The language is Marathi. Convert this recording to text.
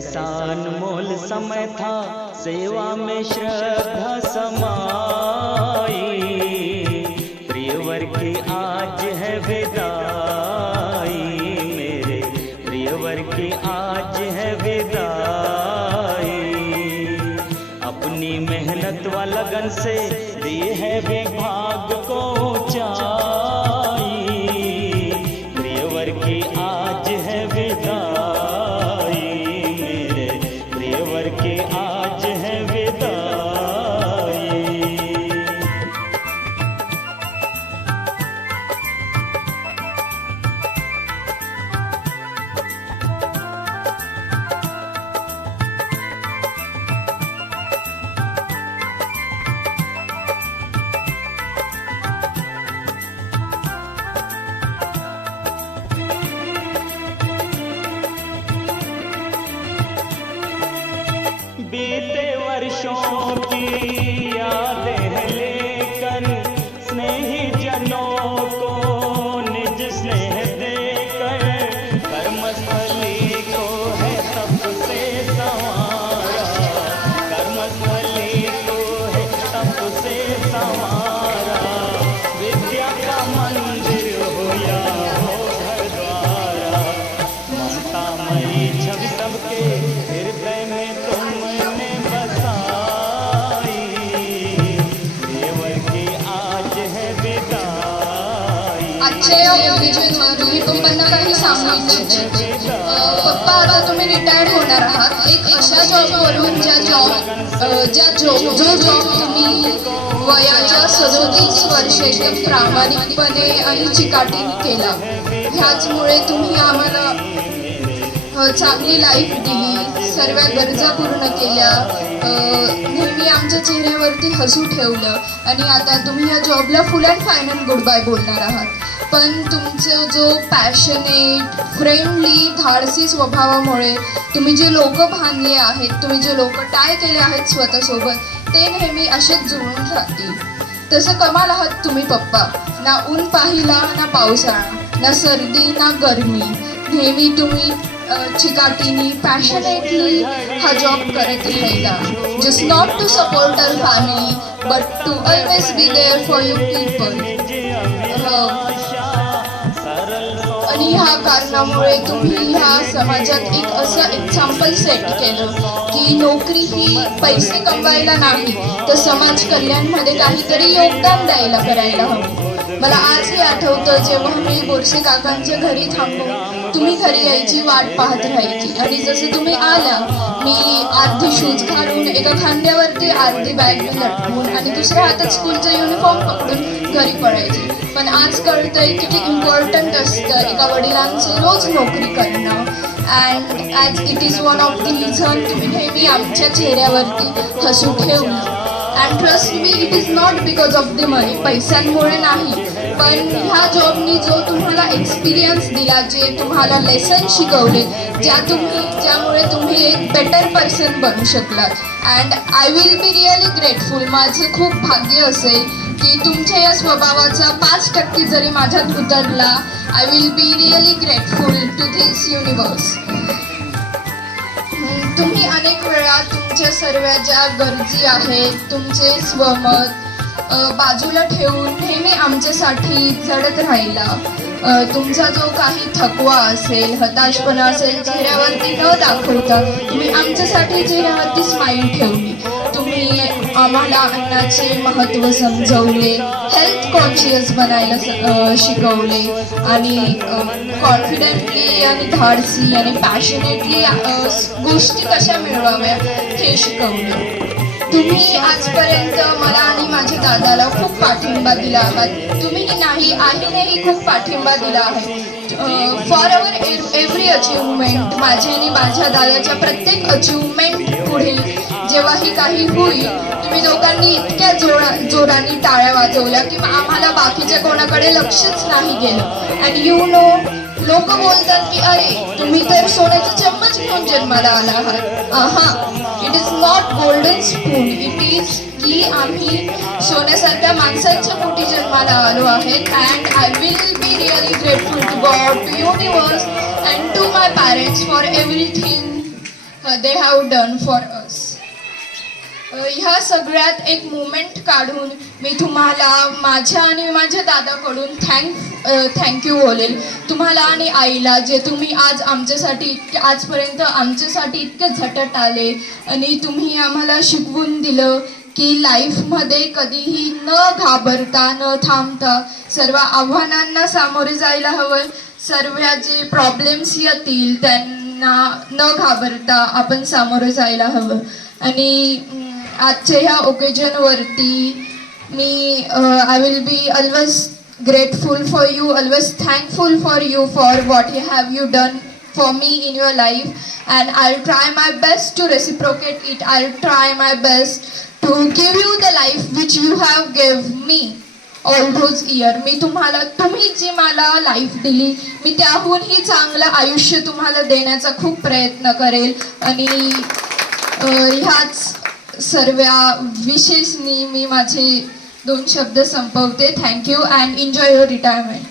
कैसा अनमोल समय था, सेवा में श्रद्धा समाई। प्रियवर की आज है विदाई, मेरे प्रियवर की आज है विदाई। अपनी मेहनत व लगन से दिए है विभाग को ऊंचाई। बीते वर्षों की यादें। विदाई विजय या मी पप्पांना काही सांगू इच्छिते पप्पा आता तुम्ही रिटायर्ड होणार आहात. एक अशा जॉबवरून ज्या जॉब ज्या जॉब जो जॉब तुम्ही वयाच्या सदोतीस वर्षे एकदम प्रामाणिकपणे आणि चिकाटीने केला ह्याचमुळे तुम्ही आम्हाला चांगली लाईफ दिली सर्व गरजा पूर्ण केल्या. नेहमी आमच्या चेहऱ्यावरती हसू ठेवलं. आणि आता तुम्ही या जॉबला full and final good bye बोलणार आहात. पण तुमचं जो पॅशनेट फ्रेंडली धाडसी स्वभावामुळे तुम्ही जे लोक बांधले आहेत तुम्ही जे लोक टाय केले आहेत स्वतःसोबत ते नेहमी असेच जुळून राहतील. तसं कमाल आहात तुम्ही पप्पा. ना ऊन पाहिला ना पावसाळा. ना सर्दी ना गरमी. नेहमी तुम्ही चिकाटीनी पॅशनेटली हा जॉब करत राहिला. Just not to support our family but to always be there for you people आणि ह्या कारणामुळे तुम्ही ह्या समाजात एक असं एक्झाम्पल सेट केलं की नोकरी ही पैसे कमवायला नाही तर समाज कल्याणमध्ये काहीतरी योगदान द्यायला करायला हवं. मला आजही आठवतं जेव्हा मी बोरसे काकांच्या घरी थांबून तुम्ही घरी यायची वाट पाहत राहायची. आणि जसं तुम्ही आला मी अर्धी शूज घालून एका खांद्यावरती अर्धी बॅग लटकून आणि दुसऱ्या हातात स्कूलचा युनिफॉर्म पकडून घरी पडायची पण आज कळतंय किती इम्पॉर्टंट असतं एका वडिलांची रोज नोकरी करणं. And as it is one of the reason तुम्ही नेहमी आमच्या चेहऱ्यावरती हसू ठेवणं. And trust me it is not because of the money पैशांमुळे नाही. पण ह्या जॉबनी जो तुम्हाला एक्सपिरियन्स दिला जे तुम्हाला लेसन शिकवले ज्या तुम्ही ज्यामुळे तुम्ही एक बेटर पर्सन बनू शकलात. And I will be really grateful माझे खूप भाग्य असेल की तुमच्या या स्वभावाचा पाच टक्के जरी माझ्यात उतरला I will be really grateful to this universe तुम्ही अनेक वेळा तुमच्या सर्व ज्या गरजी आहेत तुमचे स्वमत बाजूला ठेवून नेहमी आमच्यासाठी झडत राहिला. तुमचा जो काही थकवा असेल हताशपणा असेल चेहऱ्यावरती न दाखवता तुम्ही आमच्यासाठी चेहऱ्यावरती स्माईल ठेवली. तुम्ही आम्हाला अन्नाचे महत्त्व समजवले हेल्थ कॉन्शियस बनायला शिकवले आणि कॉन्फिडेंटली आणि धाडसी आणि पॅशनेटली गोष्टी कशा मिळवाव्या हे शिकवले. तुम्ही आजपर्यंत मला आणि माझ्या दादाला खूप पाठिंबा दिला आहात. तुम्ही नाही आईनेही खूप पाठिंबा दिला आहे. फॉर अवर एव्हरी अचिव्हमेंट माझे आणि माझ्या दादाच्या प्रत्येक अचिव्हमेंट पुढे जेव्हाही काही होईल तुम्ही दोघांनी इतक्या जोरा जोराने टाळ्या वाजवल्या की आम्हाला बाकीच्या कोणाकडे लक्षच नाही गेलं. अँड यू नो लोक बोलतात की अरे तुम्ही तर सोन्याचा चम्मच घेऊन जन्माला आला आहात. आहा it is not golden spoon it is की आम्ही सोन्यासारख्या माणसांच्या पोटी जन्माला आलो आहेत. And I will be really grateful to God to universe and to my parents for everything they have done for us ह्या सगळ्यात एक मुमेंट काढून मी तुम्हाला माझ्या आणि माझ्या दादाकडून थँक थँक्यू बोलेल. तुम्हाला आणि आईला जे तुम्ही आज आमच्यासाठी इतके आजपर्यंत आमच्यासाठी इतके झटत आले आणि तुम्ही आम्हाला शिकवून दिलं की लाईफमध्ये कधीही न घाबरता न थांबता सर्व आव्हानांना सामोरे जायला हवं. सर्व जे प्रॉब्लेम्स येतील त्यांना न घाबरता आपण सामोरं जायला हवं. आणि आजच्या ह्या ओकेजनवरती मी I will be always grateful for you always thankful for you for what you have you done for me in your life and I'll try my best to reciprocate it. I'll try my best to give you the life which you have gave me all those year. मी तुम्हाला तुम्ही जी मला लाईफ दिली मी त्याहूनही चांगलं आयुष्य तुम्हाला देण्याचा खूप प्रयत्न करेल आणि ह्याच सर्व विशेषनी मी माझे दोन शब्द संपवते. Thank you and enjoy your retirement